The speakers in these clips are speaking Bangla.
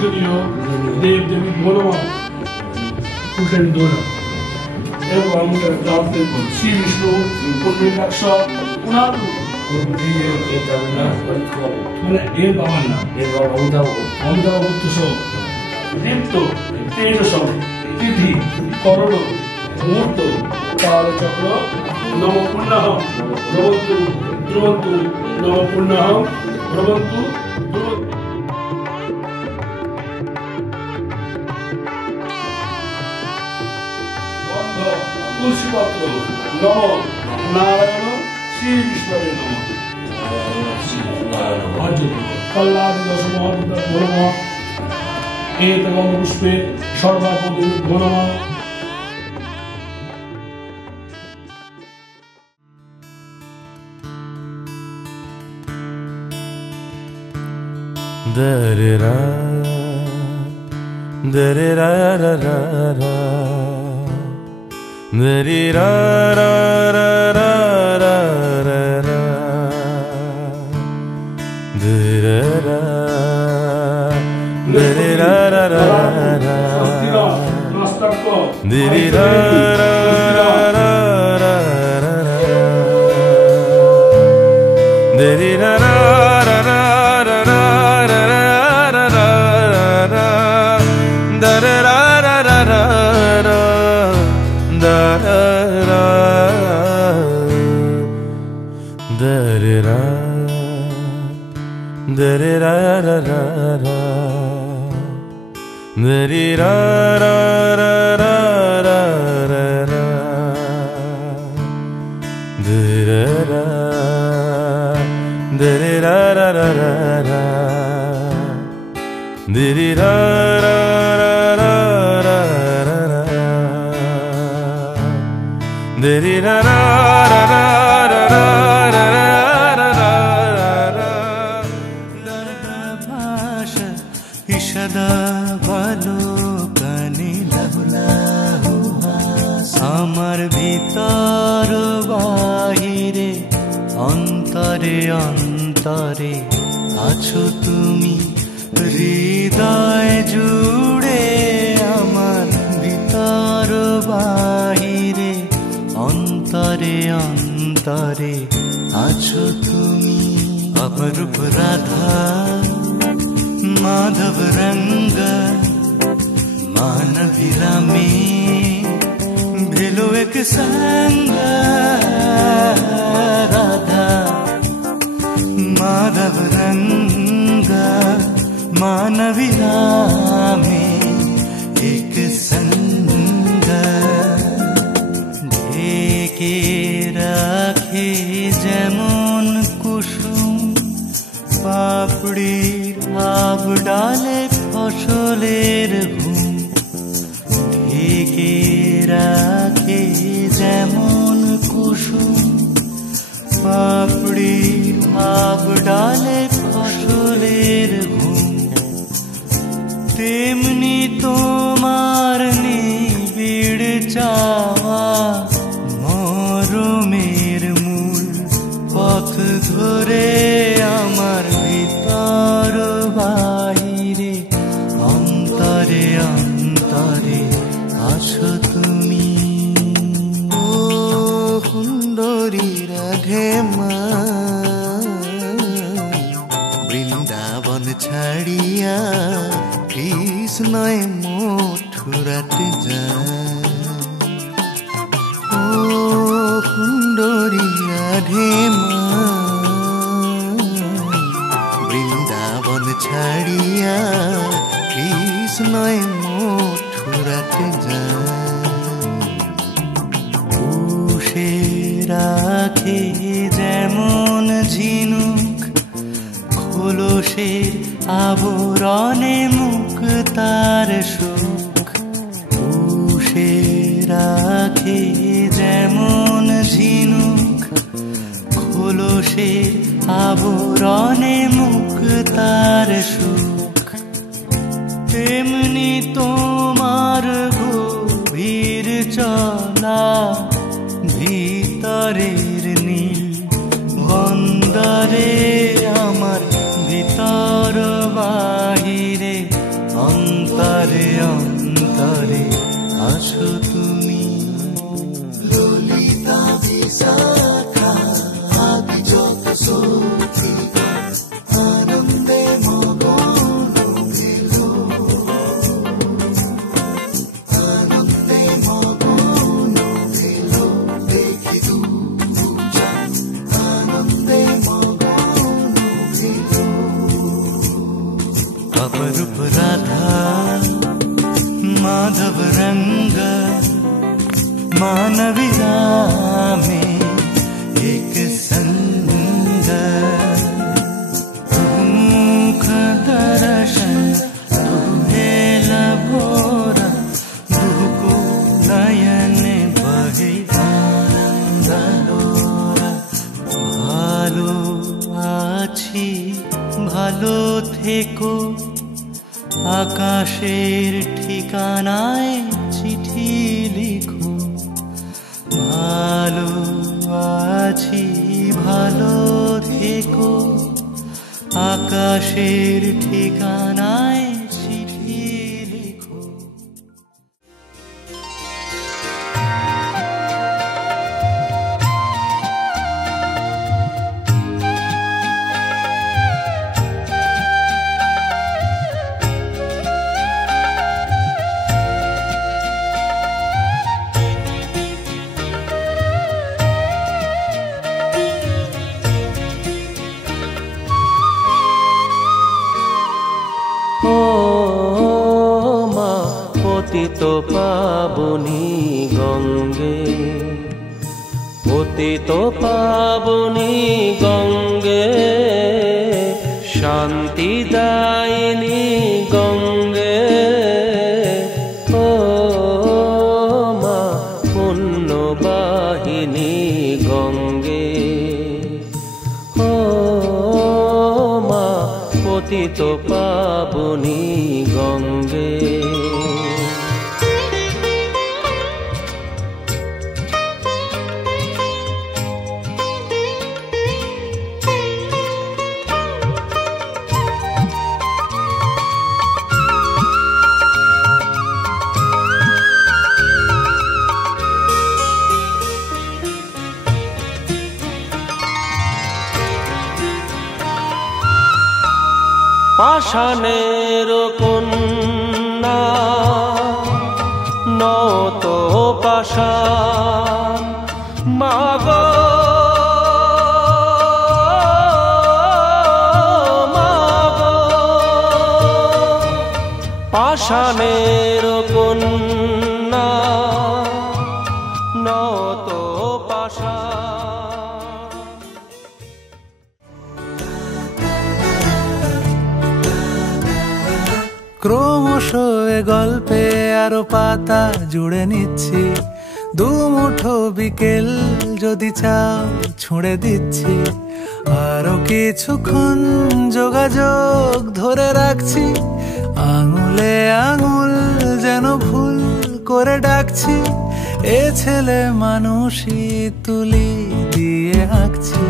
পূজনীয় দেব দেবী ভগবান উঠেন দোলা এবং শ্রী বিষ্ণু পূর্ণিকাক্ষ ওনার মানে এর বাবার নাম অমিতাভ বুদ্ধ দীপ্ত তেজস তিথি করণ মুহূর্ত কালচক্র নম পুণ্যাহম ভ্রবন্তু ধ্রুবন্তু নম পুণ্যাহম ভ্রবন্তু তুলসীপত্র নম নারায়ণ শ্রী বিষ্ণবে নম কল্যাণ দশ মহাবিদ্যা নম एतगम पुष्पे सर्वापदे नमः दरेरा दरेरा रा रा रा दरेरा रा रा रा रा रा रा दरेरा दरेरा रा रा रा दरेरा रा रा रा रा दरेरा रा रा रा दरेरा रा रा रा दरेरा रा रा रा रा रा रा दरेरा दरेरा रा रा रा रा दरेरा रा रा रा रा रा रा दरेरा रा रा रा रा আমার ভিতর বাহিরে অন্তরে অন্তরে আছো তুমি হৃদয় জুড়ে আমার ভিতর বাহিরে অন্তরে অন্তরে আছো তুমি অপরূপ রাধা माधव रंग मानवीरा में भेलो एक संग राधा माधव रंग मानवीरा में एक संग ढेके राखे जेमन कुसुम पापड़ी आब डाले फसलेर घुम ढेके राखे जेमन कुसुम पापड़ी आब डाले फसलेर घुम तेमनी तोमार निबिड़ चावा मरमेर मूल पथ धरे आमार ভিতর বাহিরে অন্তরে অন্তরে আছো তুমি ও সুন্দরী রাধে মা বৃন্দাবন ছাড়িয়া কৃষ্ণয় মথুরাতে যায় ও সুন্দরী রাধে মা বৃন্দাবন ছাড়িয়া কৃষ্ণয় মথুরাতে যায় পুষে রাখে যেমন ঝিনুক খোলসের আবরণে মুখ তার সুখ পুষে রাখে যেমন ঝিনুক খোলসের আবরণে মুখ তার সুখ তেমনি তোমার গভীর চলা ভিতরের নীল বন্দরে আমার ভিতর বাহিরে मानविया में एक संग मुख दर्शन दुहे लभोरा दुको नयन बहे आनंद लोरा भालो आछि भालो থেকো आकाशेर ठिकानाय चिठी लिखो भालो आछि भालो থেকো आकाशेर ठिकानाय चिठी लिखो। পতিত পাবনী গঙ্গে পতিত পাবনী গঙ্গে শান্তি দায়িনী গঙ্গে ও মা পুণ্যবাহিনী গঙ্গে ও মা পতিত পাবনী গঙ্গে। পাষাণের কন্যা নত পাষাণ মাগো মাগো পাষাণের কন্যা নত পাষাণ। ক্রমশ এ গল্পে আরো পাতা জুড়ে নিচ্ছি দুমুঠো বিকেল যদি চাও ছুঁড়ে দিচ্ছি আরো কিছুক্ষণ যোগাযোগ ধরে রাখছি আঙুলে আঙুল যেন ভুল করে ডাকছি এ ছেলে মানুষই তুলি দিয়ে আঁকছি।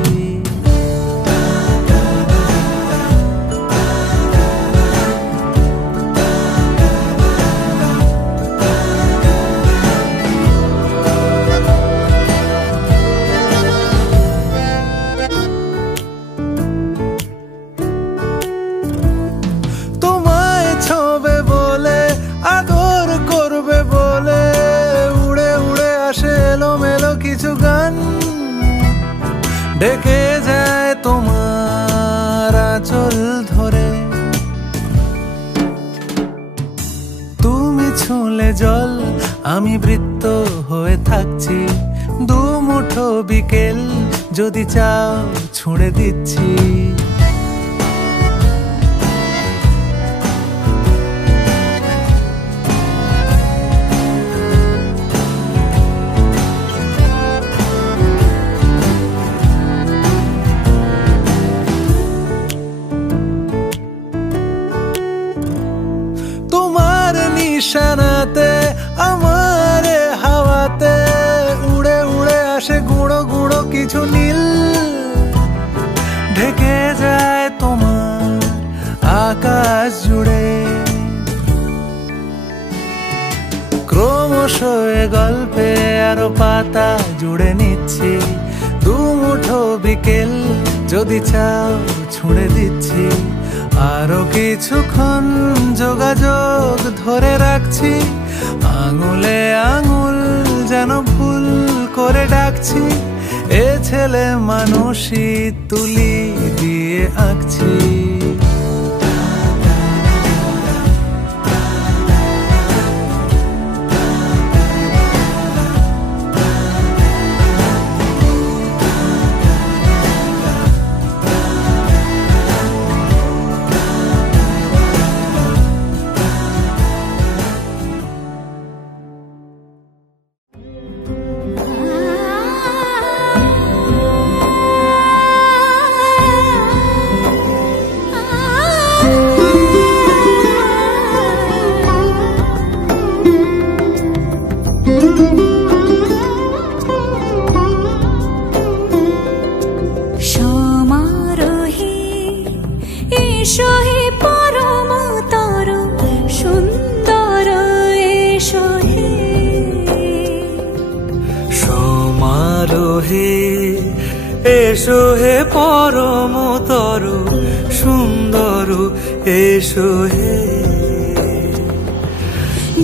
ডেকে যায় তোমার আঁচল ধরে তুমি ছুঁলে জল আমি বৃত্ত হয়ে থাকছি দুমুঠো বিকেল যদি চাও ছুঁড়ে দিচ্ছি। নিশানাতে আমার হাওয়াতে উড়ে উড়ে আসে গুঁড়ো গুঁড়ো কিছু নীল ঢেকে যায় তোমার আকাশ জুড়ে ক্রমশ এ গল্পে আরো পাতা জুড়ে নিচ্ছি দুমুঠো বিকেল যদি চাও ছুঁড়ে দিচ্ছি আরো কিছুক্ষণ যোগাযোগ ধরে রাখছি আঙুলে আঙুল যেন ভুল করে ডাকছি এ ছেলে মানুষই তুলি দিয়ে আঁকছি। এসো হে পরমতর সুন্দর এসো হে সমারোহে এসো হে পরমতর সুন্দর এসো হে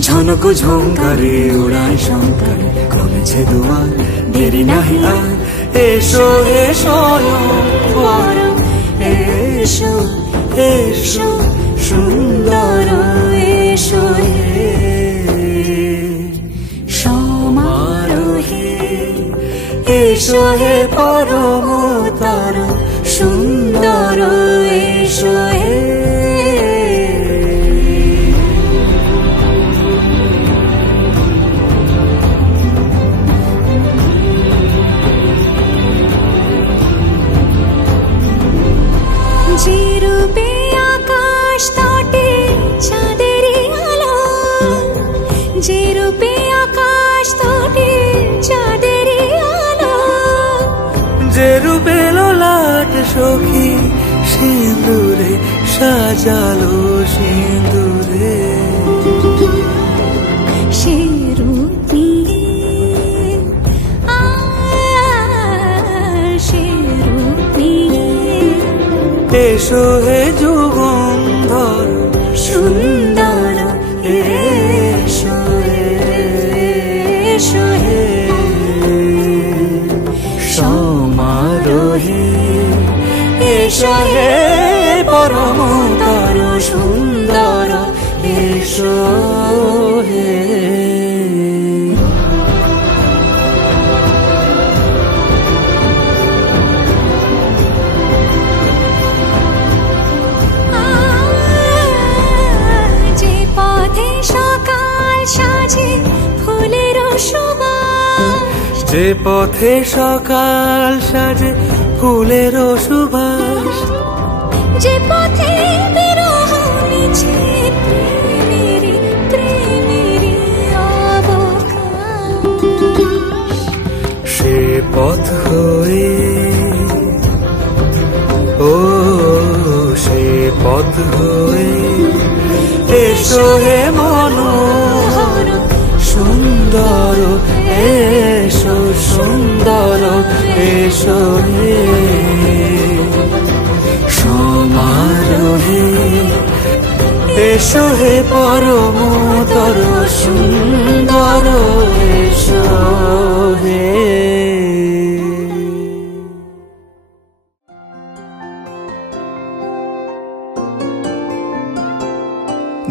ঝনক ঝঙ্কারে উড়ায় শঙ্কর কমেছে দুয়ার দেরি নাহি আর এসো হে স্বয়ংবর এসো এসো সুন্দর এসো হে সমারোহে এসো হে পরমতর সুন্দর এসো হে যে রূপে আকাশ তটে চাঁদেরই আলো যে রূপে আকাশ তটে চাঁদেরই আলো যে রূপে ললাট সখী সিঁদুরে সাজালো সিঁদুরে সে রূপ নিয়ে সে রূপ নিয়ে এসো হে যুগন্ধর সুন্দর এসো এসো হে সমারোহে এসো হে পরমতর সুন্দর এসো হে যে পথে সকাল সাজে ফুলের সুবাস যে পথে সকাল সাজে ফুলের সুবাস যে পথে বিরহ মিছে প্রেমেরই অবকাশ সে পথ হয়ে ও সে পথ হয়ে এসো হে মনোহর সুন্দর এসো সুন্দর এসো হে সমারোহে এসো হে পরমতর সুন্দর এসো হে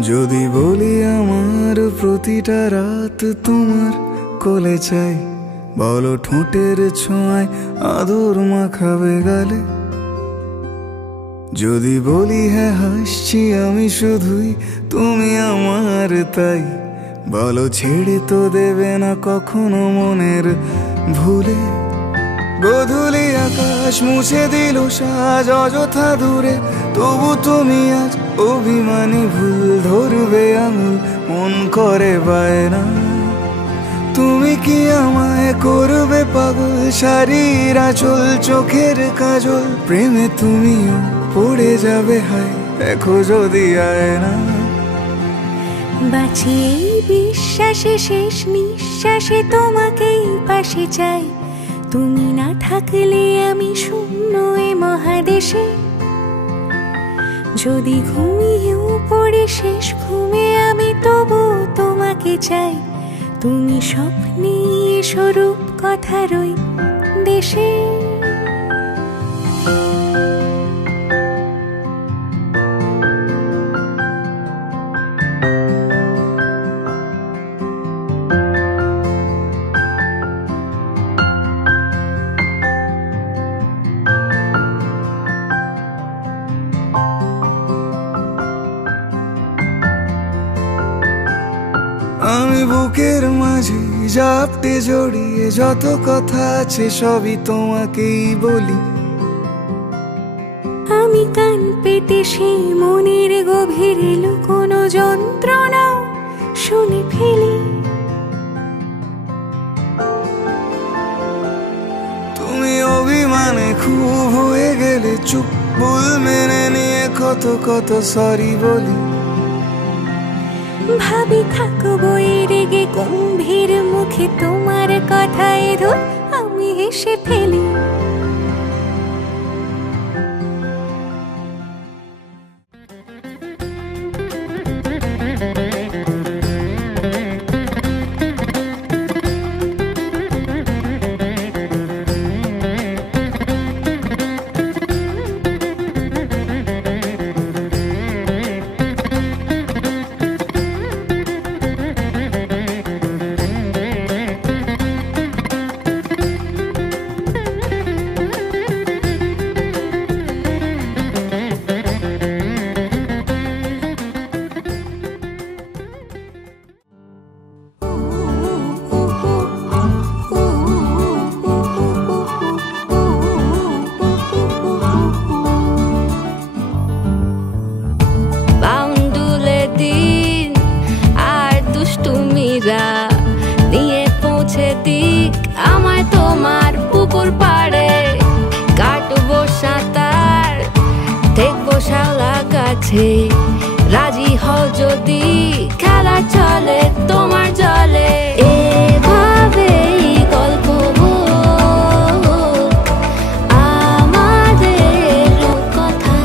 যদি বলি আমার প্রতিটা রাত তোমার কোলে চাই বলো ঠোঁটের ছোঁয়ায় আদর মাখাবে গালে যদি বলি হ্যাঁ হাসছি আমি শুধুই তুমি আমার তাই বলো ছেড়ে তো দেবে না কখনো মনের ভুলে গোধূলি আকাশ মুছে দিল সাজ অযথা দূরে তবু তুমি আজ অভিমানী ভুল ধরবে আঙুল মন করে বায়না তুমি কি আমায় করবে পাগল শাড়ির আঁচল চোখের কাজল প্রেমে তুমিও পড়ে যাবে হায় দেখো যদি আয়না বাঁচি এই বিশ্বাসে শেষ নিঃশ্বাসে তোমাকেই পাশে চাই তুমি না থাকলে আমি শূন্য এ মহাদেশে যদি ঘুমিয়েও পড়ে শেষ ঘুমে আমি তবু তোমাকে চাই তুমি স্বপ্নে স্বরূপ কথার ওই দেশে আমি বুকের মাঝে জাপটে জড়িয়ে যত কথা আছে সবই তোমাকেই বলি আমি কান পেতে সেই মনের গভীরে লুকোনো যন্ত্রণা শুনে ফেলি তুমি অভিমানে খুব হয়ে গেলে চুপ ভুল মেনে নিয়ে কত কত সরি বলি। ভাবি থাকবো রেগে গম্ভীর মুখে তোমার কথায় ধর আমি হেসে ফেলি। নিয়ে পৌঁছে দিক আমায় তোমার পুকুর পাড়ে, কাটবো সাঁতার দেখবো শাওলা গাছে, রাজি হও যদি খেলা চলে তোমার জলে। এভাবেই গল্প আমাদের কথায়।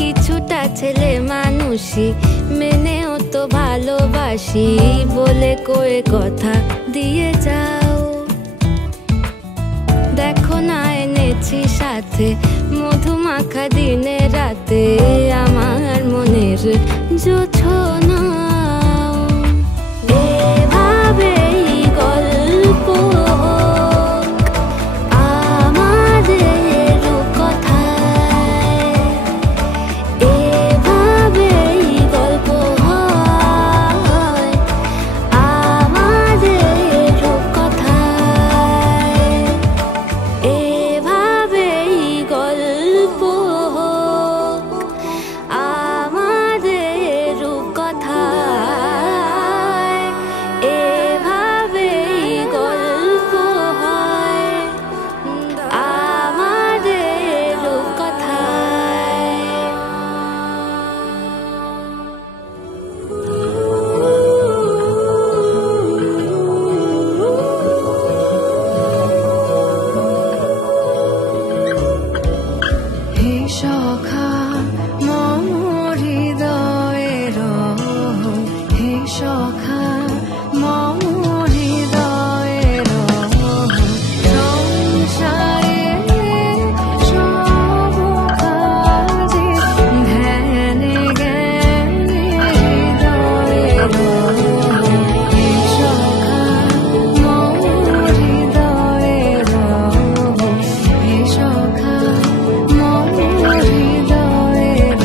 কিছুটা ছেলে মানুষই মেনেও তো ভালোবাসি বলে কয়ে কথা দিয়ে যাও। দেখো না এনেছি সাথে মধুমাখা দিনে রাতে আমার মনের জোছনা। এভাবেই গল্প আমাদের কথায়। এভাবেই গল্প হয় আমাদের কথায়। এভাবেই গল্প আমাদের কথায়। এভাবেই গল্প হয় আমাদের কথায়। হে সখা মম হৃদয়ের, হে সখা মম হৃদয়ের, সংসারে সব কাজে ধ্যানে জ্ঞানে হৃদয়ের। হে সখা মম হৃদয়ের, হে সখা মম হৃদয়ের।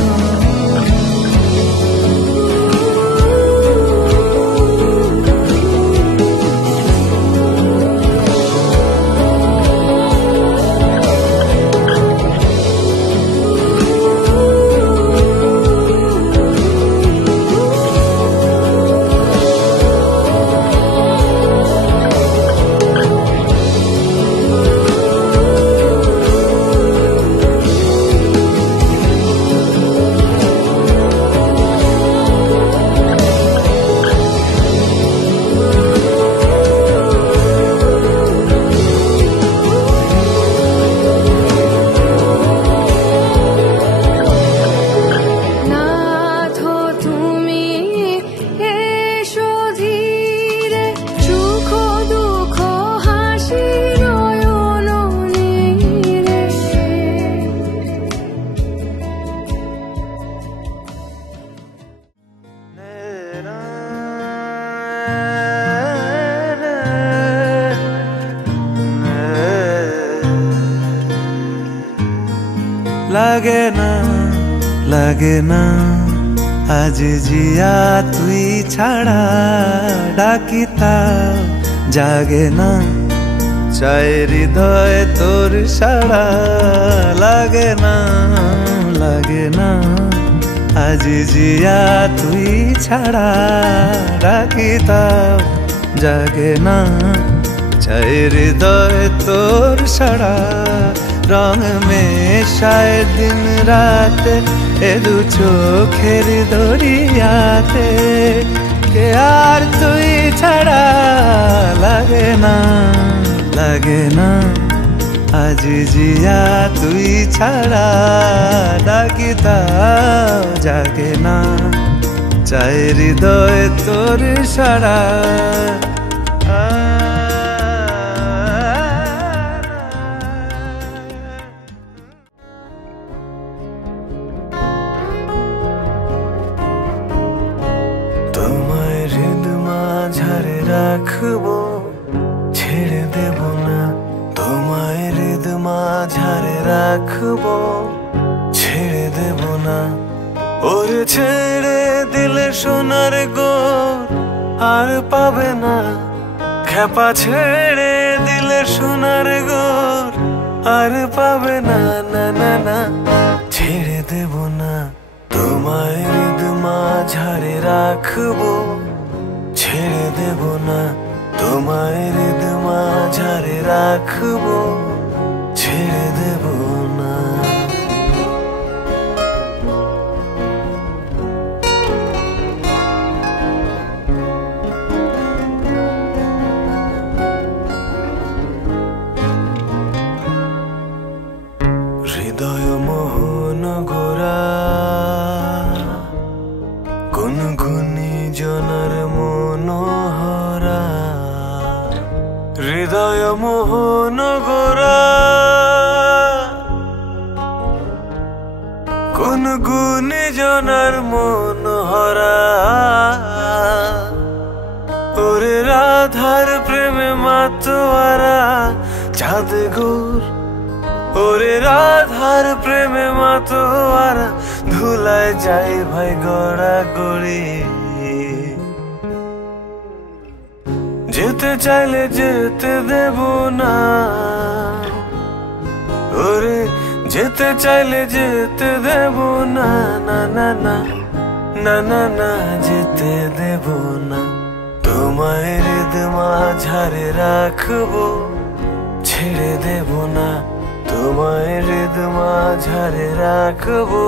নাথ তুমি এসো ধীরে, সুখ দুঃখ হাসি নয়ন নীরে। লাগে না লাগে না আজ জিয়া তুই ছাড়া ডাকি তাও জাগে না, চাই হৃদয় তোর সাড়া লাগে না, লাগে না। আজ জিয়া তুই ছাড়া ডাকি তাও জাগে না, চাই হৃদয় তোর সাড়া। রং মেশায় দিন রাতে এ দু চোখের দরিয়াতে, কে আর তুই ছাড়া লাগে না, লাগে না। আজ জিয়া তুই ছাড়া ডাকি তাও জাগে না, চাই হৃদয় তোর সাড়া। তোমায় হৃদ মাঝারে রাখবো, ছেড়ে দেব না। তোমায় হৃদ মাঝারে রাখবো, ছেড়ে দেব না। ওরে ছেড়ে দিলে সোনার গোর আর পাবে না, খেপা ছেড়ে দিলে সোনার গোর আর পাবে না, না না না। ছেড়ে দেব না, তোমায় হৃদ মাঝারে রাখবো, ছেড়ে দেব না। তোমায় হৃদ মাঝারে রাখবো, ছেড়ে দেব না। হৃদয় মোহন গোরা গুনগুনি জনার মনোহরা, হৃদয় মোহন গোরা গুনগুনি জনার মনোহরা। ওরে রাধার প্রেমে মাতোয়ারা চাঁদ গোর, ওরে রাধার প্রেমে মাতোয়ারা ধুলায় যাই ভাই গড়া গড়ি। যেতে চাইলে যেতে দেব না, ওরে যেতে চাইলে যেতে দেব না, না না না, না না না, যেতে দেব না। তোমায় হৃদ মাঝারে রাখবো, ছেড়ে দেব না। তোমায় হৃদ মাঝারে রাখবো,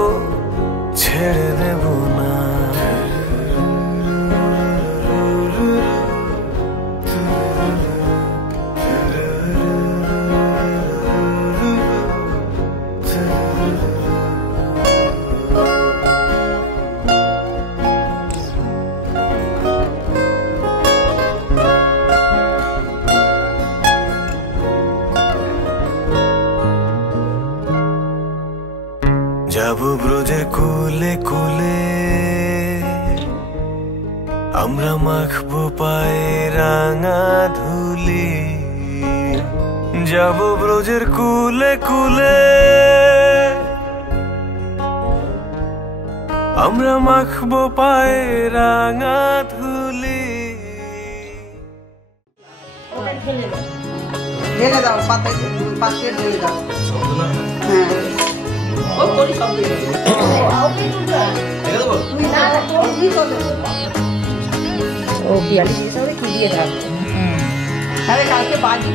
ছেড়ে দেব না। যাব ব্রজের কুলে কুলে, আমরা মাখবো পায়ে রাঙা ধুলি। যাব ব্রজের কুলে কুলে, আমরা মাখবো পায়ে রাঙা ধুলি। ঢেলে দাও, পাতায় পাশে ঢেলে দাও। হ্যাঁ ও পিয়ালি হিসাবে কি দিয়ে থাকবে। আরে কালকে বাজি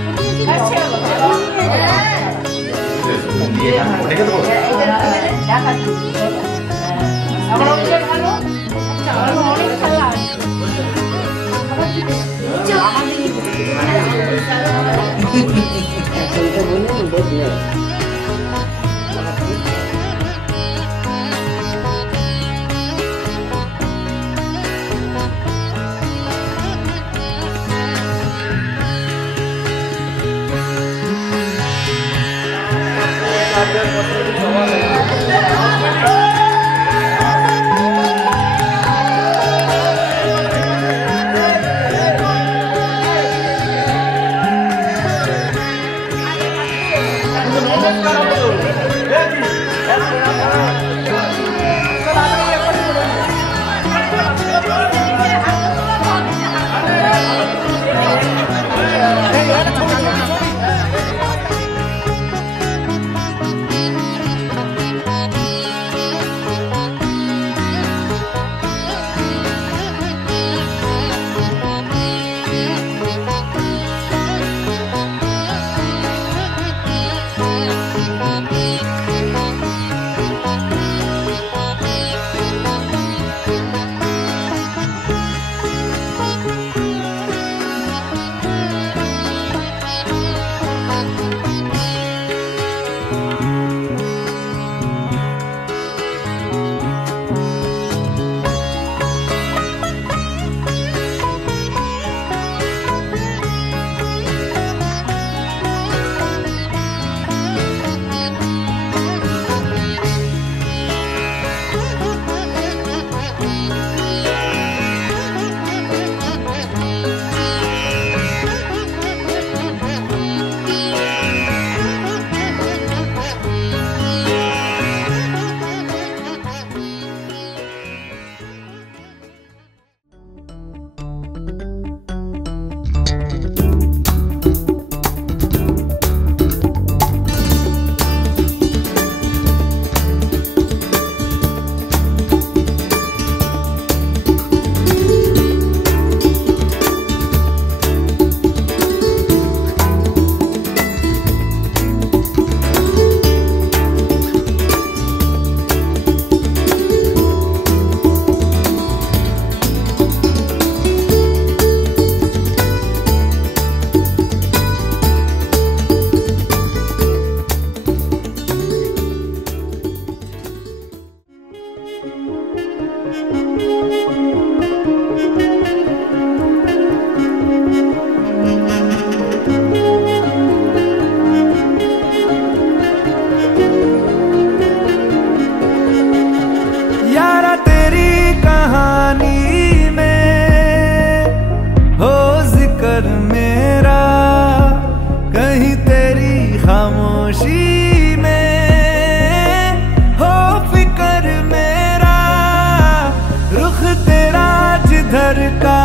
जिधर का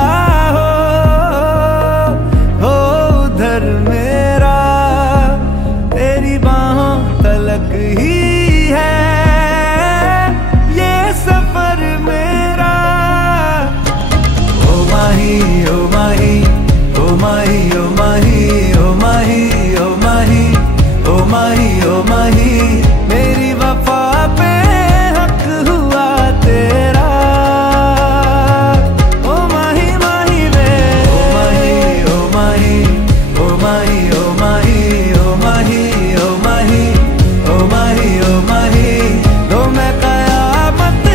हो उधर मेरा, तेरी बाहों तलक ही है ये सफर मेरा। ओ माही ओ माही ओ माही ओ माही ओ माही ओ माही ओ माही ओ माही, मेरी वफा पे हक हुआ तेरा। ओ माही माही वे ओ माही ओ माही ओ माही ओ माही ओ माही ओ माही ओ माही ओ माही, तो मैं कयामत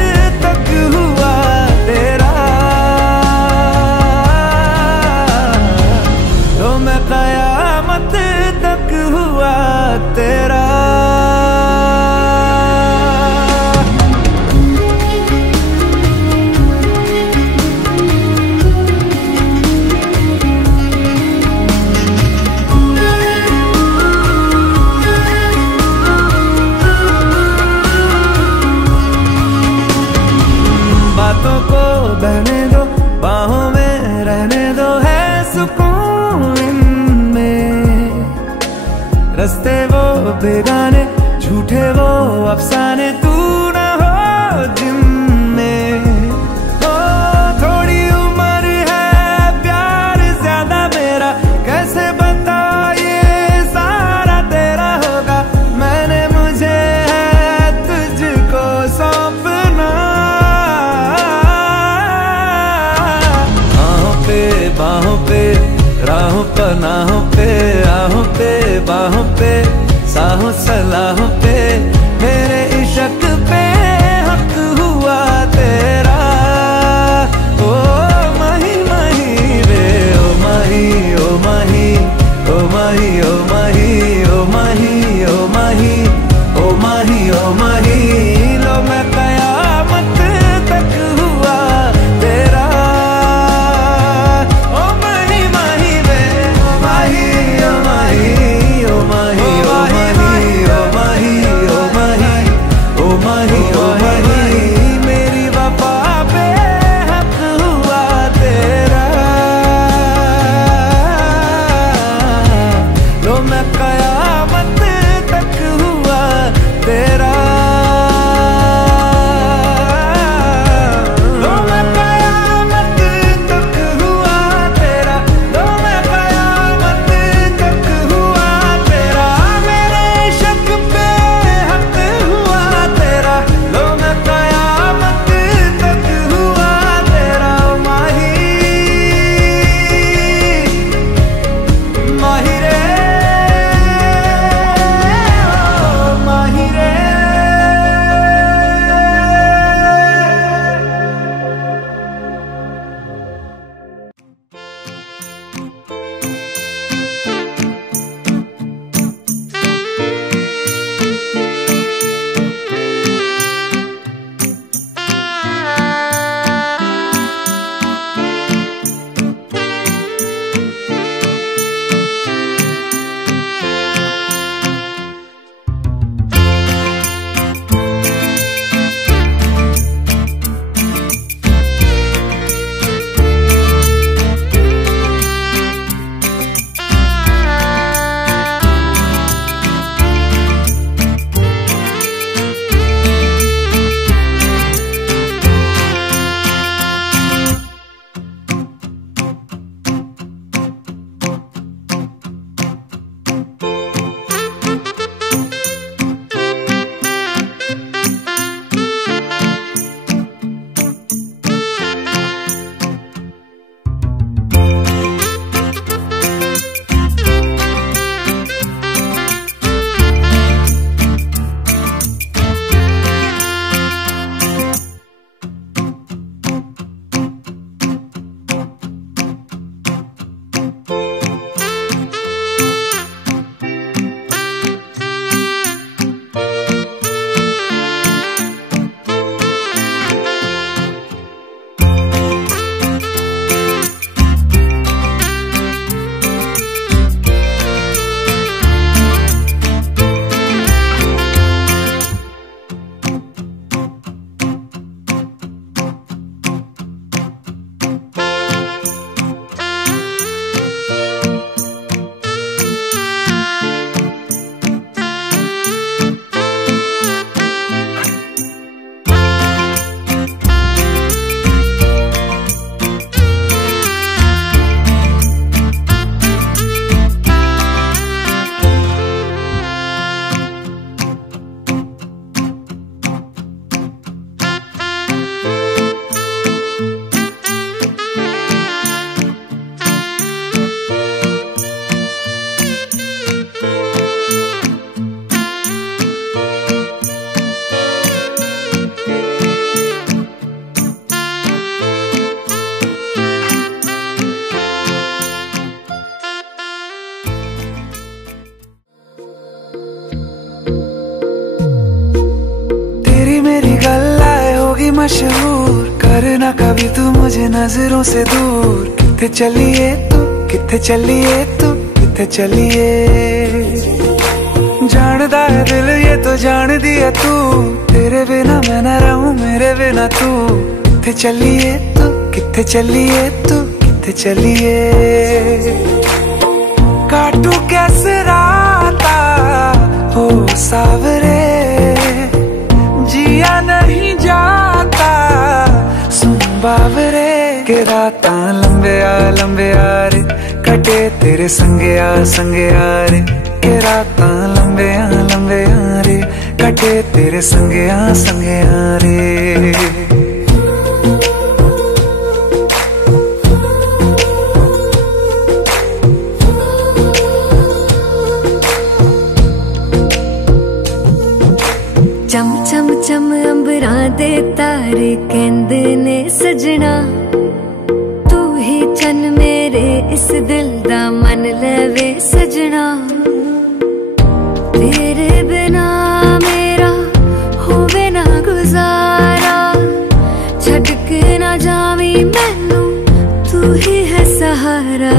तक हुआ तेरा, तो मैं कयामत तक हुआ तेरा। बातों को बहने दो, बाहों में रहने दो, है सुकून इनमें। रस्ते वो बेगाने, झूठे वो अफसाने, तू न हो जिनमें। ओ थोड़ी उम्र है, प्यार ज्यादा मेरा, कैसे बता ये सारा तेरा होगा। मैंने मुझे है तुझको सौंपना, बाहों पे राहों पनाहों पे, आहों पे बाहों पे, साहों सलाहों पे, मेरे इश्क पे हक हुआ तेरा। ओ माही माही वे ओ माही ओ माही ओ माही ओ माही ओ माही ओ माही ओ माही ओ माही, लो मैं कयामत तक हुआ तेरा। ओ मशहूर, करना कभी तू मुझे नजरों से दूर। किथे चलिए तू, किथे चलिए तू, किथे चलिए। जानदा है दिल ये तो जान दिया तू, तेरे बिना मैं न रहूं मेरे बिना तू। किथे चलिए तू, किथे चलिए तू, किथे चलिए। काटू कैसे राता हो सावरे, जिया नहीं जाता सुन बावरे। के राता लंबे आ रे, कटे तेरे संगे आ रे। के राता लंबे आ रे, कटे तेरे संगे आ रे। चम चम चम अंबरां दे तारे कहंदे ने सजना, तू ही चन मेरे इस दिल दा मन लवे सजना। तेरे बिना मेरा होवे ना गुजारा, छड़ के ना जावी मैनू तू ही है सहारा।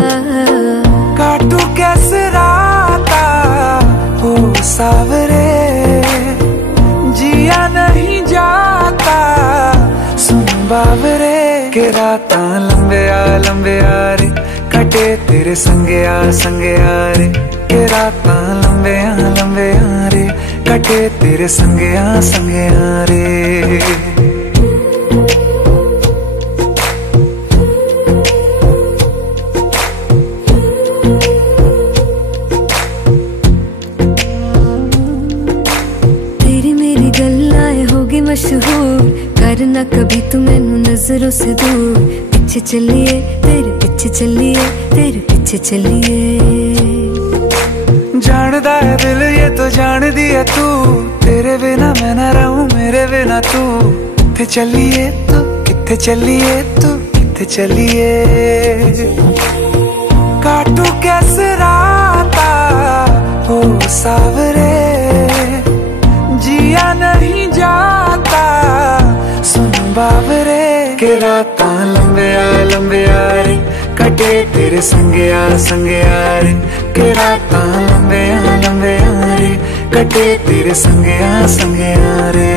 काटू कैसे राता हो सावरे, जिया नहीं जाता सुन बावरे। के राता लंबे आ रे, कटे तेरे संगे आ रे। के राता लंबे आ रे, कटे तेरे संगे आ रे। मशहूर, करना कभी तू मैनू नजरों से दूर। पीछे चलिए तेरे पीछे चलिए, तेरे पीछे चलिए। जानदा है दिल ये तो जान दिया तू, तेरे बिना मैं न रहूं मेरे बिना तू। किथे चलिए तू, किथे चलिए तू, किथे चलिए। काटू कैसे राता हो सावरे, जिया नहीं जाता सुन बावरे। के राता लंबे आ रे, कटे तेरे संगे आ रे। के राता लंबे आ रे, कटे तेरे संगे आ रे।